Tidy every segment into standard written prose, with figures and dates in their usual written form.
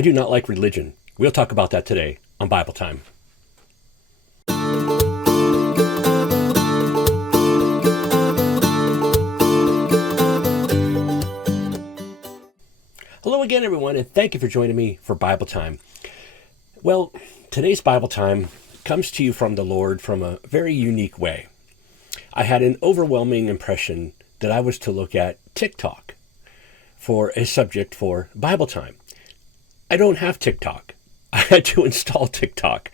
I do not like religion. We'll talk about that today on Bible Time. Hello again, everyone, and thank you for joining me for Bible Time. Well, today's Bible Time comes to you from the Lord from a very unique way. I had an overwhelming impression that I was to look at TikTok for a subject for Bible Time. I don't have TikTok. I had to install TikTok.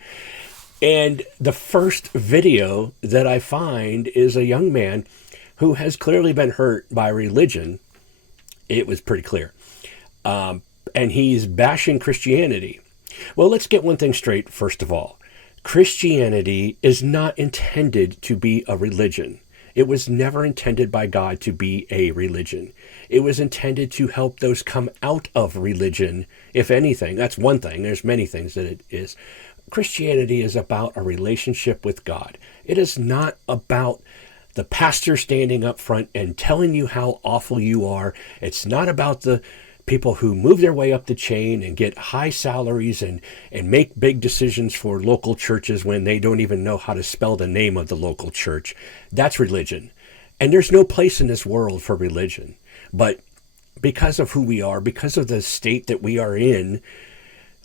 And the first video that I find is a young man who has clearly been hurt by religion. It was pretty clear. And he's bashing Christianity. Well, let's get one thing straight, first of all. Christianity is not intended to be a religion. It was never intended by God to be a religion. It was intended to help those come out of religion, if anything. That's one thing. There's many things that it is. Christianity is about a relationship with God. It is not about the pastor standing up front and telling you how awful you are. It's not about the people who move their way up the chain and get high salaries and make big decisions for local churches when they don't even know how to spell the name of the local church. That's religion. And there's no place in this world for religion. But because of who we are, because of the state that we are in,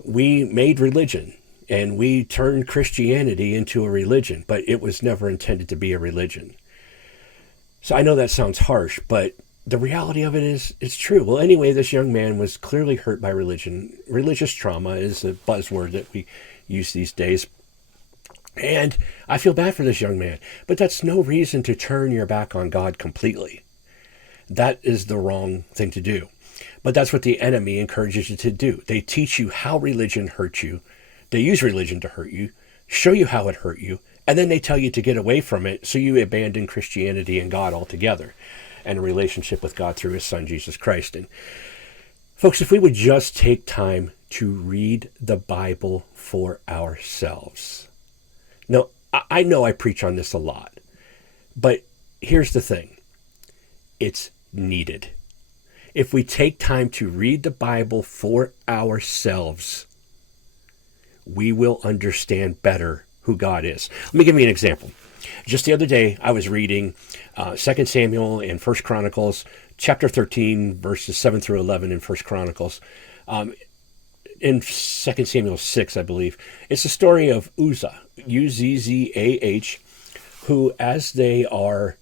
we made religion and we turned Christianity into a religion, but it was never intended to be a religion. So I know that sounds harsh, but the reality of it is, it's true. Well, anyway, this young man was clearly hurt by religion. Religious trauma is a buzzword that we use these days. And I feel bad for this young man, but that's no reason to turn your back on God completely. That is the wrong thing to do. But that's what the enemy encourages you to do. They teach you how religion hurts you. They use religion to hurt you, show you how it hurt you, and then they tell you to get away from it, so you abandon Christianity and God altogether, and a relationship with God through his son, Jesus Christ. And folks, if we would just take time to read the Bible for ourselves. Now, I know I preach on this a lot, but here's the thing. It's needed. If we take time to read the Bible for ourselves, we will understand better who God is. Let me give you an example. Just the other day, I was reading 2 Samuel and 1 Chronicles, chapter 13, verses 7 through 11 in 1 Chronicles. In 2 Samuel 6, I believe, it's the story of Uzzah, Uzzah, who, as they are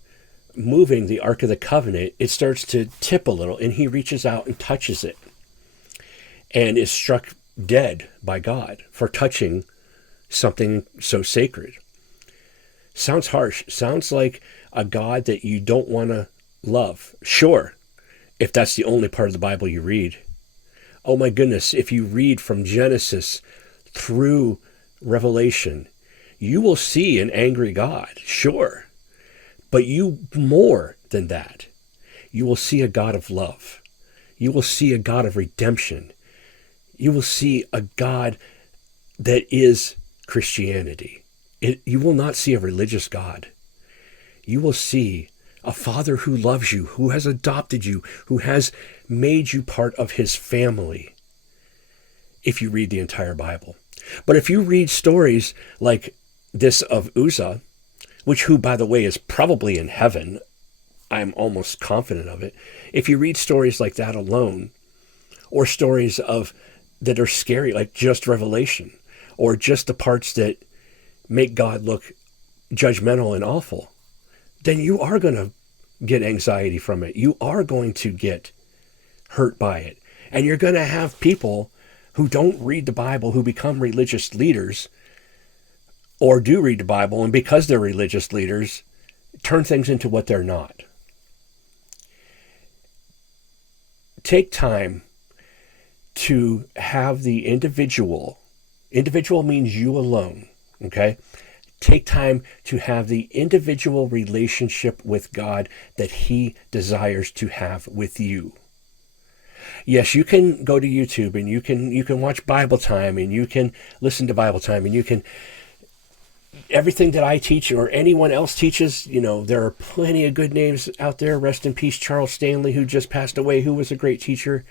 moving the Ark of the Covenant, it starts to tip a little, and he reaches out and touches it, and is struck dead by God for touching something so sacred. Sounds harsh. Sounds like a God that you don't want to love. Sure, if that's the only part of the Bible you read. Oh my goodness, if you read from Genesis through Revelation, you will see an angry God. Sure. But you more than that. You will see a God of love. You will see a God of redemption. You will see a God that is Christianity. You will not see a religious God. You will see a Father who loves you, who has adopted you, who has made you part of his family, if you read the entire Bible. But if you read stories like this of Uzzah, who, by the way, is probably in heaven, I'm almost confident of it. If you read stories like that alone, or stories that are scary, like just Revelation, or just the parts that make God look judgmental and awful, then you are going to get anxiety from it. You are going to get hurt by it. And you're going to have people who don't read the Bible, who become religious leaders, or do read the Bible, and because they're religious leaders, turn things into what they're not. Take time to have the individual means you alone, okay? Take time to have the individual relationship with God that he desires to have with you. Yes, you can go to YouTube and you can watch Bible Time and you can listen to Bible Time and you can, everything that I teach or anyone else teaches, there are plenty of good names out there. Rest in peace, Charles Stanley, who just passed away, who was a great teacher.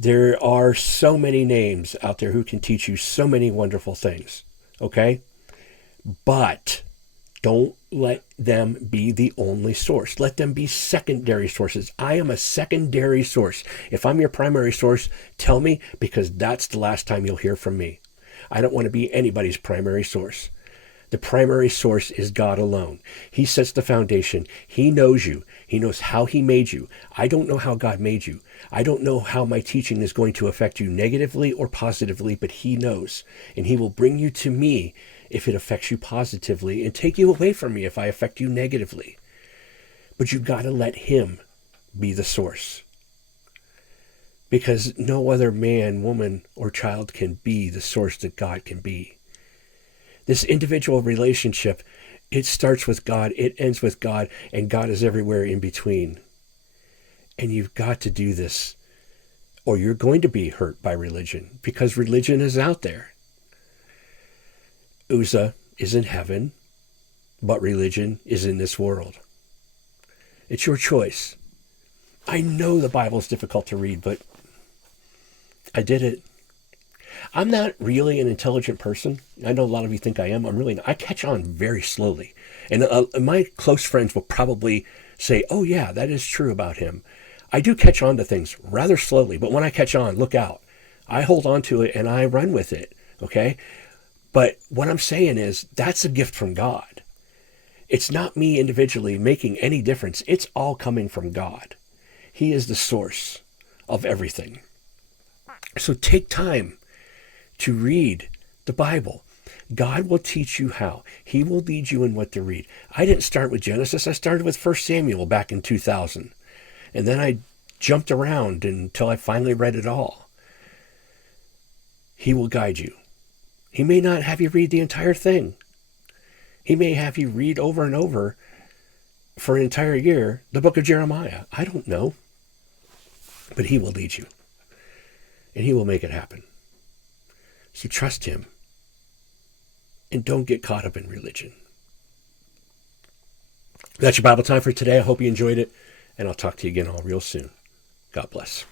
There are so many names out there who can teach you so many wonderful things, okay? But don't let them be the only source. Let them be secondary sources. I am a secondary source. If I'm your primary source, tell me, because that's the last time you'll hear from me. I don't want to be anybody's primary source. The primary source is God alone. He sets the foundation. He knows you. He knows how he made you. I don't know how God made you. I don't know how my teaching is going to affect you negatively or positively, but he knows. And he will bring you to me if it affects you positively and take you away from me if I affect you negatively. But you've got to let him be the source. Because no other man, woman, or child can be the source that God can be. This individual relationship, it starts with God, it ends with God, and God is everywhere in between. And you've got to do this, or you're going to be hurt by religion, because religion is out there. Uzzah is in heaven, but religion is in this world. It's your choice. I know the Bible's difficult to read, but I did it. I'm not really an intelligent person. I know a lot of you think I am. I'm really not. I catch on very slowly. And my close friends will probably say, oh yeah, that is true about him. I do catch on to things rather slowly, but when I catch on, look out. I hold on to it and I run with it, okay? But what I'm saying is that's a gift from God. It's not me individually making any difference. It's all coming from God. He is the source of everything. So take time to read the Bible. God will teach you how. He will lead you in what to read. I didn't start with Genesis. I started with 1 Samuel back in 2000. And then I jumped around until I finally read it all. He will guide you. He may not have you read the entire thing. He may have you read over and over for an entire year the book of Jeremiah. I don't know. But he will lead you. And he will make it happen. So trust him. And don't get caught up in religion. That's your Bible time for today. I hope you enjoyed it. And I'll talk to you again all real soon. God bless.